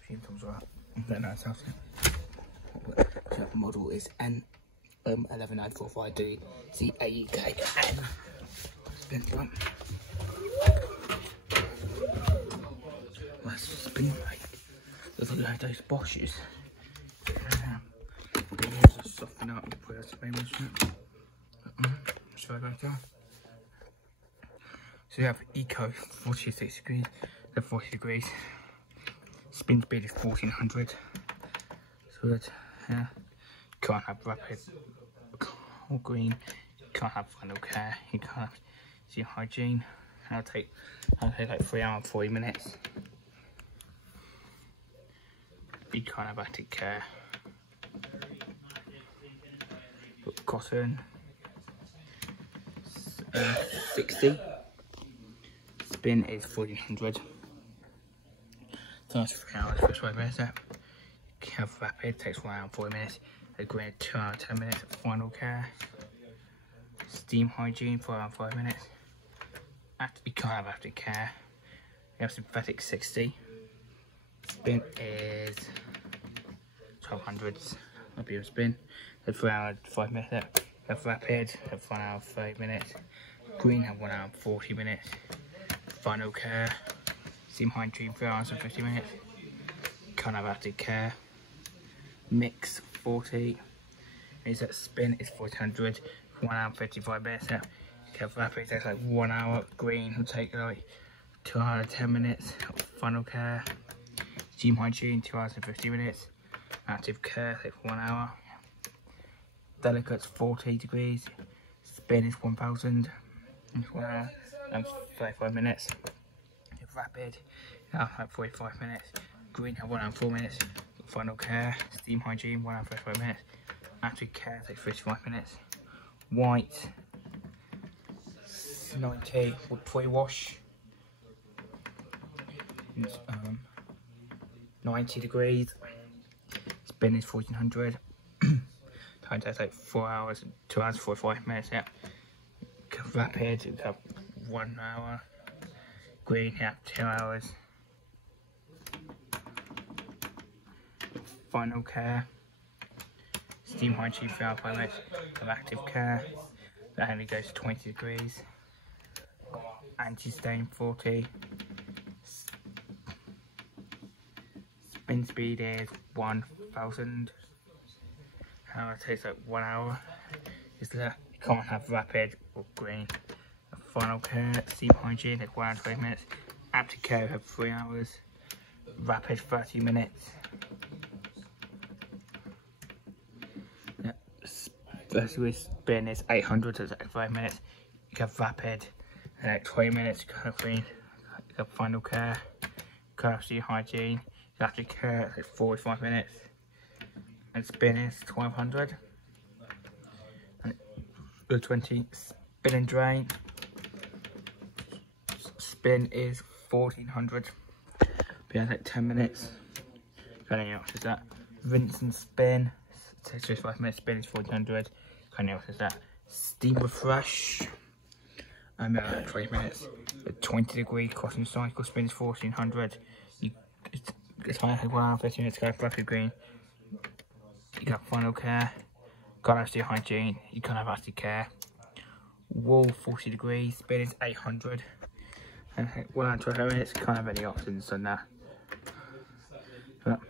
machine comes out. Then that's how the model is N11945D CAEKN. Spin one. Let's spin like look like those Bosches. Just soften up and put out the main machine. So later. So we have Eco 46 degrees, the 40 degrees. Spin speed is 1400. So that can't have rapid or green, you can't have final care, you can't have zero hygiene. I'll take like 3 hours and 40 minutes. You can't have active care. Cotton 60. Spin is 1400. So that's 3 hours, 55 minutes. Have rapid, takes 1 hour and 40 minutes. A green 2 hours 10 minutes. Final care. Steam hygiene 4 hours and 5 minutes. You can't have active care. We have synthetic 60. Spin is 1200. That'll be a spin. 3 hours 5 minutes. Have rapid, have 1 hour 30 minutes. Green have 1 hour and 40 minutes. Final care. Steam hygiene 3 hours and 50 minutes. Can't have active care. Mix 40. Is that spin is 1400. 1 hour and 55 minutes. Have rapid takes like 1 hour. Green will take like 2 hours and 10 minutes. Final care. Steam hygiene 2 hours and 50 minutes. Active care takes 1 hour. Delicate's 40 degrees. Spin is 1000. 1 hour and 35 minutes. Rapid, like 45 minutes. Green have 1 hour and 4 minutes. Final care, steam hygiene 1 hour and 35 minutes. Active care takes 55 minutes. White 90 with pre-wash. 90 degrees. Spin is 1400. Time takes like 4 hours, 2 hours 45 minutes. Yeah. Rapid, you have 1 hour. Green have 2 hours. Final care. Steam hygiene 3 hours 5 minutes. Have active care. That only goes to 20 degrees. Anti-stain 40. Spin speed is 1000. It takes like 1 hour. Is that you can't have rapid or green. Final care, steam hygiene takes 1 hour and 20 minutes. Active care have 3 hours. Rapid 30 minutes. Spin is 800, so it's 5 minutes. You have rapid, and like 20 minutes. You have green. You have final care. You have steam hygiene. Active care is 45 minutes. And spin is 1200. And 20 spin and drain. Spin is 1400. Be like 10 minutes. Anything else is that? Rinse and spin. Takes just 5 minutes. Spin is 1400. Anything else is that? Steam refresh. And like 20 minutes. A 20 degree cotton cycle. Spin is 1400. It's high, 1 hour and 50 minutes. Go rapid green. You got final care. Gotta have steam hygiene. You can't have active care. Wool 40 degrees. Spin is 800. And 1 hour and 12 minutes, can't have any options on that. But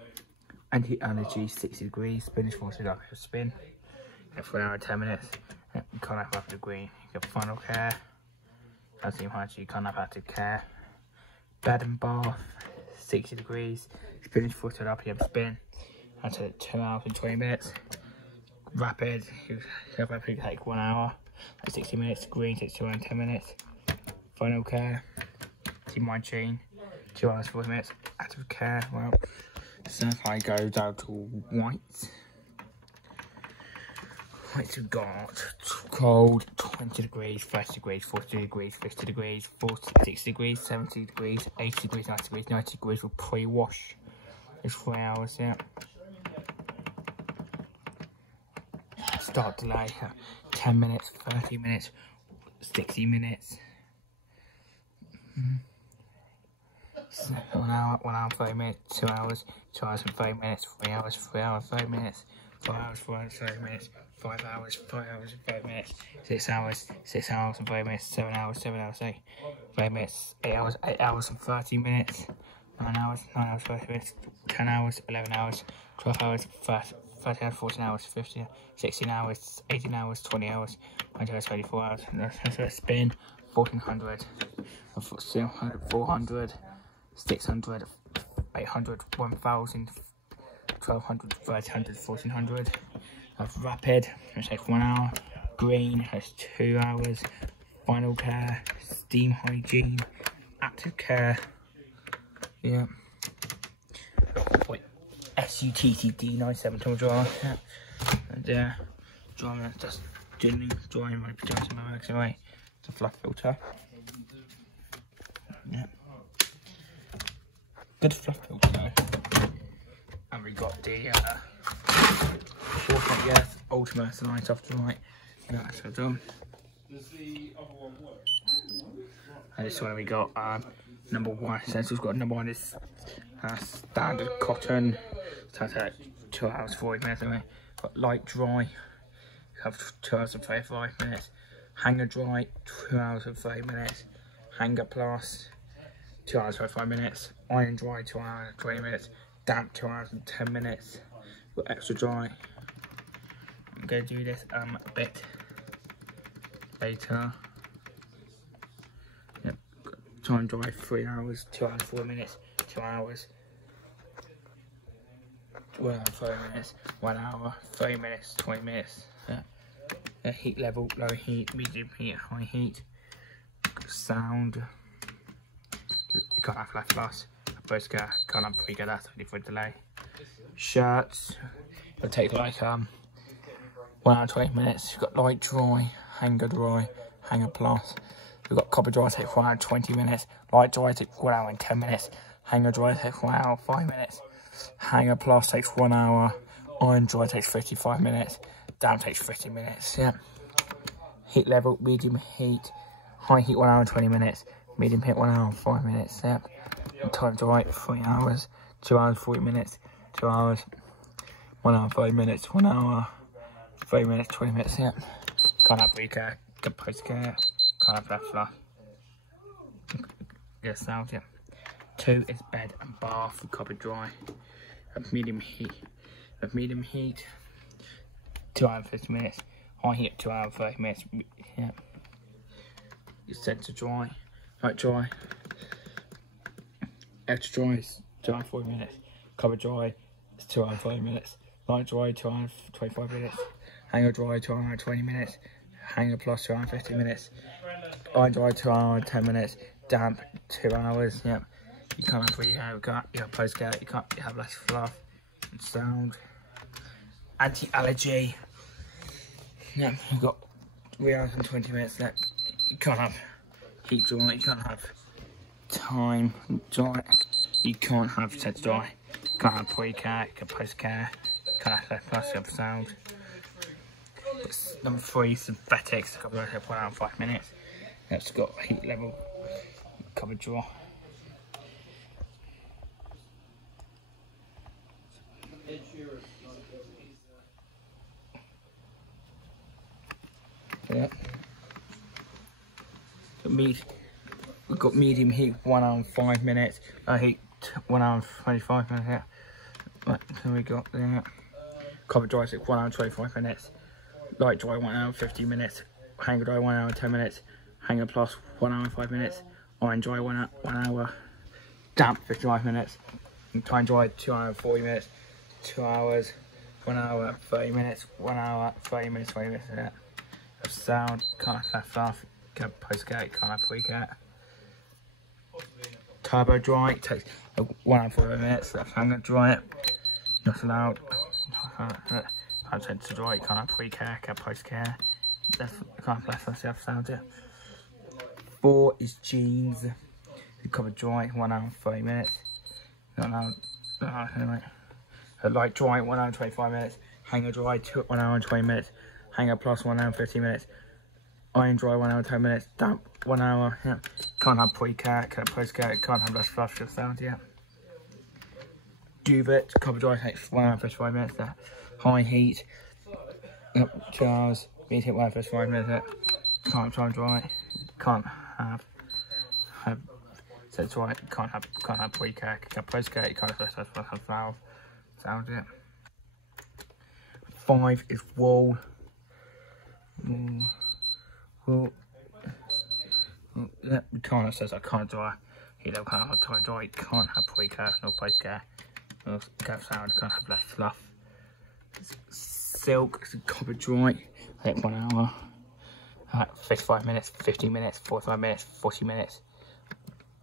anti-allergy 60 degrees, spin is 40 degrees spin. And for 1 hour and 10 minutes, you can't have active green. You got final care. That's the hygiene, you can't have active care. Bed and bath 60 degrees, spin is 40 RPM spin. That's at 2 hours and 20 minutes. Rapid, you have rapid take 1 hour, like 60 minutes. Green takes 2 hours and 10 minutes. Final care. Steam hygiene, 2 hours 40 minutes. Active care, well, so if I go down to white, white we've got cold 20 degrees, 30 degrees, 40 degrees, 50 degrees, 40, 60 degrees, 70 degrees, 80 degrees, 90 degrees, 90 degrees with pre-wash. It's 3 hours, yeah. Start delay, 10 minutes, 30 minutes, 60 minutes. 1 hour, 1 hour, 30 minutes, 2 hours, 2 hours and 30 minutes, 3 hours, 3 hours, 30 minutes, 4 hours, 4 hours, 30 minutes, 5 hours, 5 hours and 30 minutes, 6 hours, 6 hours and 30 minutes, 7 hours, 7 hours, 30 minutes, 8 hours, 8 hours and 30 minutes, 9 hours, 9 hours, 30 minutes, 10 hours, 11 hours, 12 hours, 13 hours, 14 hours, 15, 16 hours, 18 hours, 20 hours, 20 hours, 24 hours. So it's been 1400, 400, 600, 800, 1000, 1200, 1300, 1400. Of rapid, which takes 1 hour. Green has 2 hours. Final care, steam hygiene, active care. Yeah. Hotpoint sutcd 97 tumble dryer. Yeah. And drying, just gently drying my pajamas and my rags away. It's a fluff filter. Yeah. Good fluff filter though. And we got the 4 yes, Ultimate Night After Night. Yeah, that's what I've done. Does the other one work? And this one we got #1 essentials. Got #1 is standard cotton. Starts at 2 hours 40 minutes anyway. Got light dry. You have 2 hours and 35 minutes. Hanger dry, 2 hours and 30 minutes. Hanger plus, 2 hours 35 minutes. Iron dry, 2 hours and 20 minutes. Damp, 2 hours and 10 minutes. Got extra dry. I'm going to do this a bit later. Yep. Time dry, 3 hours, 2 hours 4 minutes, 2 hours. 1 hour 30 minutes, 1 hour 30 minutes, 20 minutes. Yeah. Heat level, low heat, medium heat, high heat. Sound. You can't have left plus. Both can't have pre-go, that's only for a delay. Shirts. It'll take like 1 hour 20 minutes. You've got light dry, hanger plus. We've got copper dry, take 1 hour 20 minutes. Light dry takes 1 hour and 10 minutes. Hanger dry takes 1 hour 5 minutes. Hanger plus takes 1 hour. Iron dry takes 55 minutes. Damp takes 50 minutes. Yeah. Heat level, medium heat. High heat 1 hour and 20 minutes. Medium heat 1 hour and 5 minutes. Yeah. And time dry 3 hours. 2 hours 40 minutes. 2 hours. 1 hour 5 minutes. 1 hour 30 minutes. 20 minutes. Yeah. Can't have pre-care. Good post-care. Can't have left fluff. Yeah, sound. Yeah. 2 is bed and bath and copper dry. Of medium heat. 2 hours 50 minutes. High heat 2 hours 30 minutes. Yeah. It's set to dry. Light dry. Extra dry is 2 hours 40 minutes. Copper dry is 2 hours 5 minutes. Light dry 2 hours 25 minutes. Hanger dry 2 hours 20 minutes. Hanger plus 2 hours 50 minutes. Iron dry 2 hours 10 minutes. Damp 2 hours. Yep. You can't have pre-care, you can't post-care, you can't have less fluff and sound. Anti-allergy. Yep, you've got 3 hours and 20 minutes left. You can't have heat dry, you can't have time dry, you can't have set dry, you can't have pre-care, you can't post-care, you can't have less plus, you have sound. #3, synthetics, I've got 1 hour and 5 minutes. That's got heat level, cover dry. Yeah. We've got medium heat 1 hour and 5 minutes. Heat 1 hour and 25 minutes. Yeah. Right, so we got there. Copper dry 1 hour and 25 minutes. Light dry 1 hour and 50 minutes. Hanger dry 1 hour and 10 minutes. Hanger plus 1 hour and 5 minutes. Iron dry 1 hour. Damp 55 minutes. And time dry 2 hours and 40 minutes. 2 hours. 1 hour 30 minutes. 1 hour 30 minutes. 20 minutes. Yeah. Of sound, can't have left off, can't post-care, can't have pre-care. Turbo dry, takes 1 hour 40 minutes. Left hanger dry, not allowed. Can't send to dry, can't have pre-care, can't post-care. Can't have left off, sound. Yeah. 4 is jeans, cover dry, 1 hour 30 minutes. Not allowed. Anyway. Light dry, 1 hour 25 minutes. Hanger dry, 1 hour and 20 minutes. Hanger plus 1 hour and 50 minutes. Iron dry 1 hour 10 minutes. Damp 1 hour. Yeah. can't have pre-care, can't have post-care, can't have less flush or sound yet. Duvet, cover dry, takes 1 hour 55 minutes there. High heat, 2 hours, heat 1 hour 55 minutes. Can't time dry, can't have so it's right, can't have pre-care, can't have post-care, you can't have valve, sound it. 5 is wool. Wool. Can't, it says I can't dry. You know, can't have time dry, can't have pre-care, no post-care. No sound, can't have less fluff. Silk, cover dry, take 1 hour. 55 minutes, 50 minutes, 45 minutes, 40 minutes,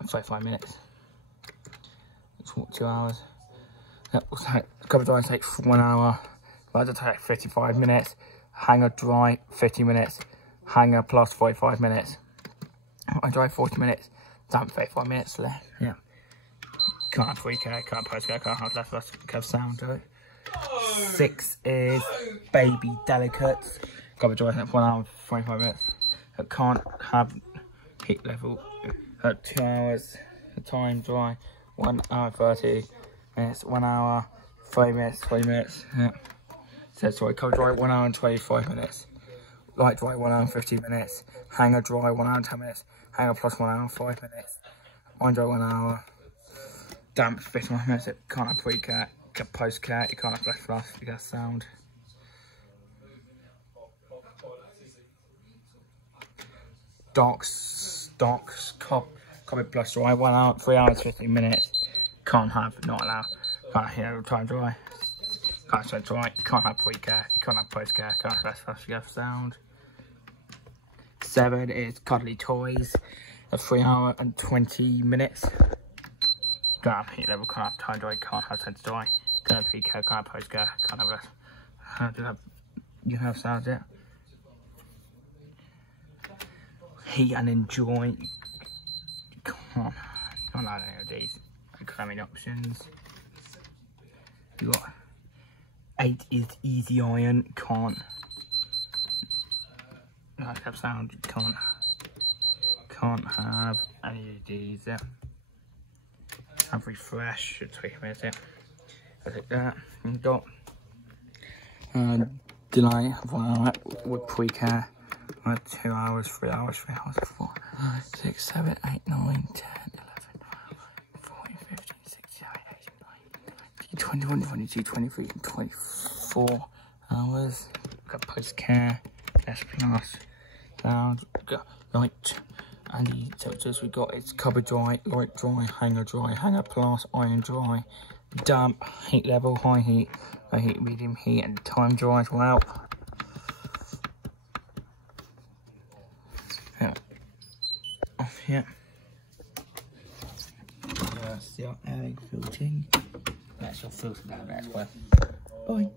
35 minutes. It's 2 hours. Cover dry takes 1 hour. Ladder take 55 minutes. Hanger dry 50 minutes. Hanger plus 45 minutes. I dry 40 minutes. Damp 35 minutes left. Yeah. Can't have pre-care, can't post-care, can't have less curve sound to it. 6 is baby delicates. Cover dry takes 1 hour 45 minutes. It can't have heat level. 2 hours. Time dry 1 hour 30 minutes. 1 hour 30 minutes. 20 minutes. Yeah. Says sorry. Cover dry 1 hour and 25 minutes. Light dry 1 hour and 15 minutes. Hanger dry 1 hour and 10 minutes. Hanger plus 1 hour and 5 minutes. Line dry 1 hour. Damp 51 minutes. It can't have pre-care. Post-care. You can't have less fluff. You get sound. Docks, copy plus dry 1 hour, 3 hours 15 minutes. Can't have, not allowed. Can't have time dry. Can't say dry. Can't have pre-care. Can't have post-care. Can't have less fluff. You get sound. 7 is cuddly toys. 3 hour and 20 minutes. Can't have heat level. Can't have time dry. Can't have sense dry. Can't have pre-care. Can't have post-care. Can't have less. You have sound yet? Heat and enjoy. Can't allow any of these. Cramming options. You got 8 is easy iron. Can't. Have sound. Can't have any of these. Have refresh. Should take a minute. I take that. And got delay 1 hour with pre-care. 2 hours, 3 hours, 4, 6, 7, 8, 9, 10, 11, 12, 14, 15, 16, 17, 18, 19, 20, 22, 23, and 24 hours. Got post-care, S plus, sound, got light, and the temperatures we got is cover dry, light dry, hanger plus, iron dry, damp, heat level, high heat, medium heat, and time dry as well. Yeah. That's your egg filtering. That's your filter down there as well. Bye.